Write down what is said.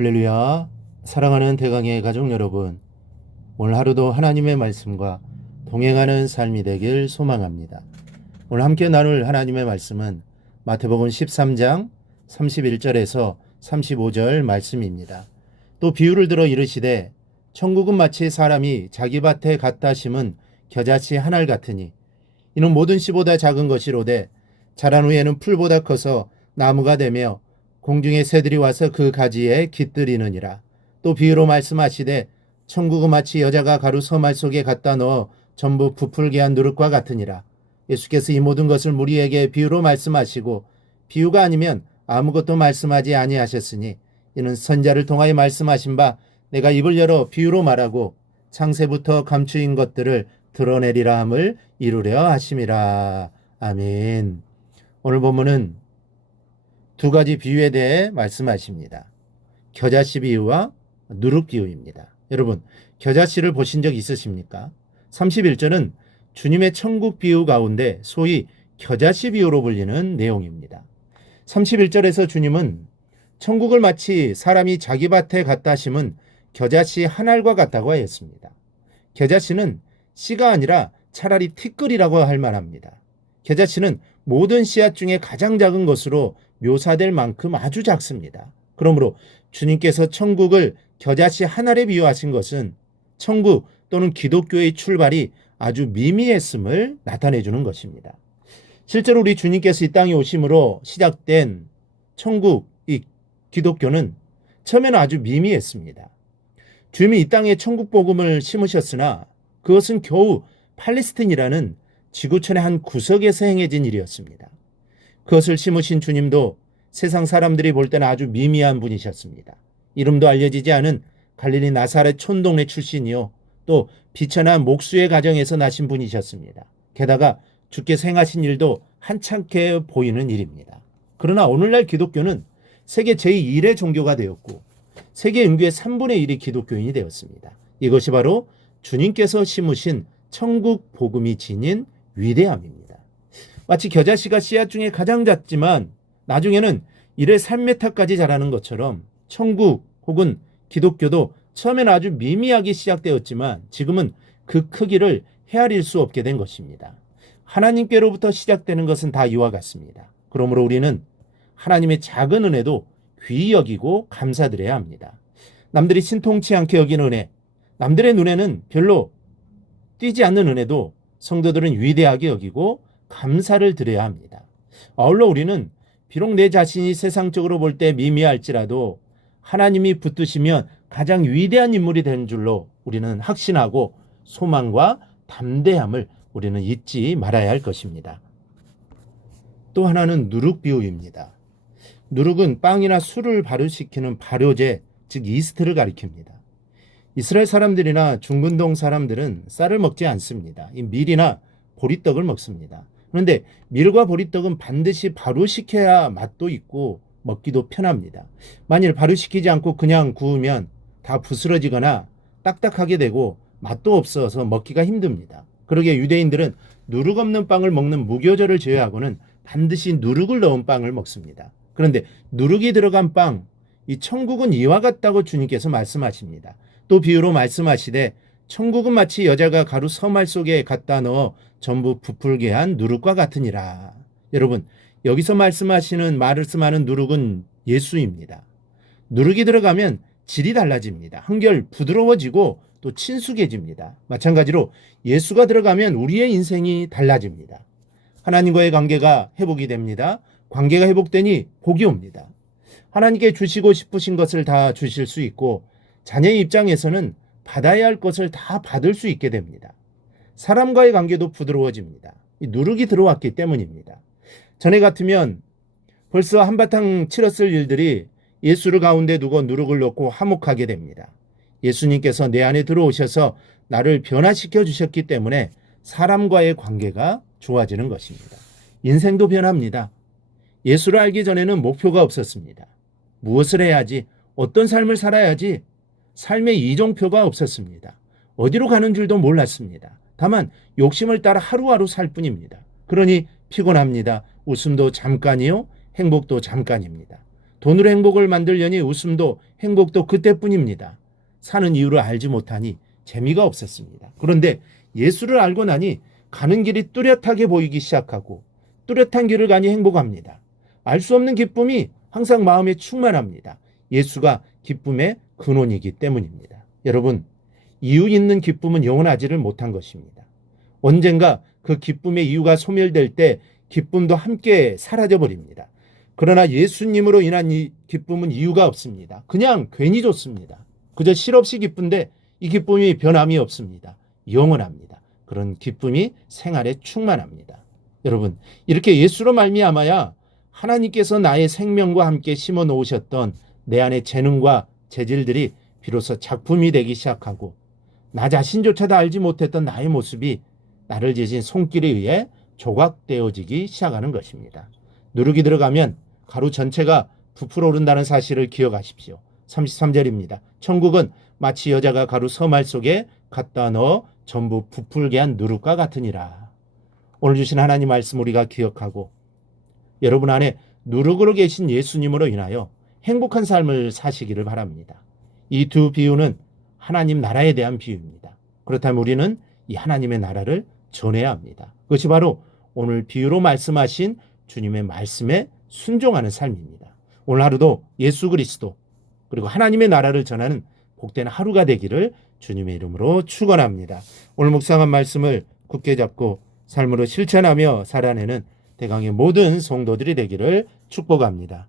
할렐루야. 사랑하는 대강의 가족 여러분, 오늘 하루도 하나님의 말씀과 동행하는 삶이 되길 소망합니다. 오늘 함께 나눌 하나님의 말씀은 마태복음 13장 31절에서 35절 말씀입니다. 또 비유를 들어 이르시되 천국은 마치 사람이 자기 밭에 갖다 심은 겨자씨 한 알 같으니 이는 모든 씨보다 작은 것이로되 자란 후에는 풀보다 커서 나무가 되며 공중의 새들이 와서 그 가지에 깃들이느니라. 또 비유로 말씀하시되 천국은 마치 여자가 가루 서말 속에 갖다 넣어 전부 부풀게 한 누룩과 같으니라. 예수께서 이 모든 것을 우리에게 비유로 말씀하시고 비유가 아니면 아무것도 말씀하지 아니하셨으니 이는 선자를 통하여 말씀하신 바 내가 입을 열어 비유로 말하고 창세부터 감추인 것들을 드러내리라 함을 이루려 하심이라. 아멘. 오늘 본문은 두 가지 비유에 대해 말씀하십니다. 겨자씨 비유와 누룩 비유입니다. 여러분, 겨자씨를 보신 적 있으십니까? 31절은 주님의 천국 비유 가운데 소위 겨자씨 비유로 불리는 내용입니다. 31절에서 주님은 천국을 마치 사람이 자기 밭에 갖다 심은 겨자씨 한 알과 같다고 하였습니다. 겨자씨는 씨가 아니라 차라리 티끌이라고 할 만합니다. 겨자씨는 모든 씨앗 중에 가장 작은 것으로 묘사될 만큼 아주 작습니다. 그러므로 주님께서 천국을 겨자씨 한 알에 비유하신 것은 천국 또는 기독교의 출발이 아주 미미했음을 나타내 주는 것입니다. 실제로 우리 주님께서 이 땅에 오심으로 시작된 천국, 이 기독교는 처음에는 아주 미미했습니다. 주님이 이 땅에 천국 복음을 심으셨으나 그것은 겨우 팔레스틴이라는 지구촌의 한 구석에서 행해진 일이었습니다. 그것을 심으신 주님도 세상 사람들이 볼 때는 아주 미미한 분이셨습니다. 이름도 알려지지 않은 갈릴리 나사렛 촌동네 출신이요, 또 비천한 목수의 가정에서 나신 분이셨습니다. 게다가 주께서 행하신 일도 한참게 보이는 일입니다. 그러나 오늘날 기독교는 세계 제1의 종교가 되었고 세계 인구의 3분의 1이 기독교인이 되었습니다. 이것이 바로 주님께서 심으신 천국 복음이 지닌 위대함입니다. 마치 겨자씨가 씨앗 중에 가장 작지만 나중에는 이래 3m까지 자라는 것처럼 천국 혹은 기독교도 처음에는 아주 미미하게 시작되었지만 지금은 그 크기를 헤아릴 수 없게 된 것입니다. 하나님께로부터 시작되는 것은 다 이와 같습니다. 그러므로 우리는 하나님의 작은 은혜도 귀히 여기고 감사드려야 합니다. 남들이 신통치 않게 여기는 은혜, 남들의 눈에는 별로 띄지 않는 은혜도 성도들은 위대하게 여기고 감사를 드려야 합니다. 아울러 우리는 비록 내 자신이 세상적으로 볼 때 미미할지라도 하나님이 붙드시면 가장 위대한 인물이 되는 줄로 우리는 확신하고 소망과 담대함을 우리는 잊지 말아야 할 것입니다. 또 하나는 누룩 비유입니다. 누룩은 빵이나 술을 발효시키는 발효제, 즉 이스트를 가리킵니다. 이스라엘 사람들이나 중근동 사람들은 쌀을 먹지 않습니다. 이 밀이나 보리떡을 먹습니다. 그런데 밀과 보리떡은 반드시 발효시켜야 맛도 있고 먹기도 편합니다. 만일 발효시키지 않고 그냥 구우면 다 부스러지거나 딱딱하게 되고 맛도 없어서 먹기가 힘듭니다. 그러기에 유대인들은 누룩 없는 빵을 먹는 무교절을 제외하고는 반드시 누룩을 넣은 빵을 먹습니다. 그런데 누룩이 들어간 빵, 이 천국은 이와 같다고 주님께서 말씀하십니다. 또 비유로 말씀하시되 천국은 마치 여자가 가루 서말 속에 갖다 넣어 전부 부풀게 한 누룩과 같으니라. 여러분, 여기서 말씀하는 누룩은 예수입니다. 누룩이 들어가면 질이 달라집니다. 한결 부드러워지고 또 친숙해집니다. 마찬가지로 예수가 들어가면 우리의 인생이 달라집니다. 하나님과의 관계가 회복이 됩니다. 관계가 회복되니 복이 옵니다. 하나님께 주시고 싶으신 것을 다 주실 수 있고 자녀의 입장에서는 받아야 할 것을 다 받을 수 있게 됩니다. 사람과의 관계도 부드러워집니다. 이 누룩이 들어왔기 때문입니다. 전에 같으면 벌써 한바탕 치렀을 일들이 예수를 가운데 두고 누룩을 넣고 화목하게 됩니다. 예수님께서 내 안에 들어오셔서 나를 변화시켜 주셨기 때문에 사람과의 관계가 좋아지는 것입니다. 인생도 변합니다. 예수를 알기 전에는 목표가 없었습니다. 무엇을 해야지, 어떤 삶을 살아야지, 삶의 이정표가 없었습니다. 어디로 가는 줄도 몰랐습니다. 다만 욕심을 따라 하루하루 살 뿐입니다. 그러니 피곤합니다. 웃음도 잠깐이요, 행복도 잠깐입니다. 돈으로 행복을 만들려니 웃음도 행복도 그때뿐입니다. 사는 이유를 알지 못하니 재미가 없었습니다. 그런데 예수를 알고 나니 가는 길이 뚜렷하게 보이기 시작하고 뚜렷한 길을 가니 행복합니다. 알 수 없는 기쁨이 항상 마음에 충만합니다. 예수가 기쁨의 근원이기 때문입니다. 여러분, 이유 있는 기쁨은 영원하지를 못한 것입니다. 언젠가 그 기쁨의 이유가 소멸될 때 기쁨도 함께 사라져버립니다. 그러나 예수님으로 인한 이 기쁨은 이유가 없습니다. 그냥 괜히 좋습니다. 그저 실없이 기쁜데 이 기쁨이 변함이 없습니다. 영원합니다. 그런 기쁨이 생활에 충만합니다. 여러분, 이렇게 예수로 말미암아야 하나님께서 나의 생명과 함께 심어 놓으셨던 내 안의 재능과 재질들이 비로소 작품이 되기 시작하고 나 자신조차도 알지 못했던 나의 모습이 나를 지신 손길에 의해 조각되어지기 시작하는 것입니다. 누룩이 들어가면 가루 전체가 부풀어 오른다는 사실을 기억하십시오. 33절입니다. 천국은 마치 여자가 가루 서말 속에 갖다 넣어 전부 부풀게 한 누룩과 같으니라. 오늘 주신 하나님 말씀 우리가 기억하고 여러분 안에 누룩으로 계신 예수님으로 인하여 행복한 삶을 사시기를 바랍니다. 이 두 비유는 하나님 나라에 대한 비유입니다. 그렇다면 우리는 이 하나님의 나라를 전해야 합니다. 그것이 바로 오늘 비유로 말씀하신 주님의 말씀에 순종하는 삶입니다. 오늘 하루도 예수 그리스도 그리고 하나님의 나라를 전하는 복된 하루가 되기를 주님의 이름으로 축원합니다. 오늘 묵상한 말씀을 굳게 잡고 삶으로 실천하며 살아내는 대강의 모든 성도들이 되기를 축복합니다.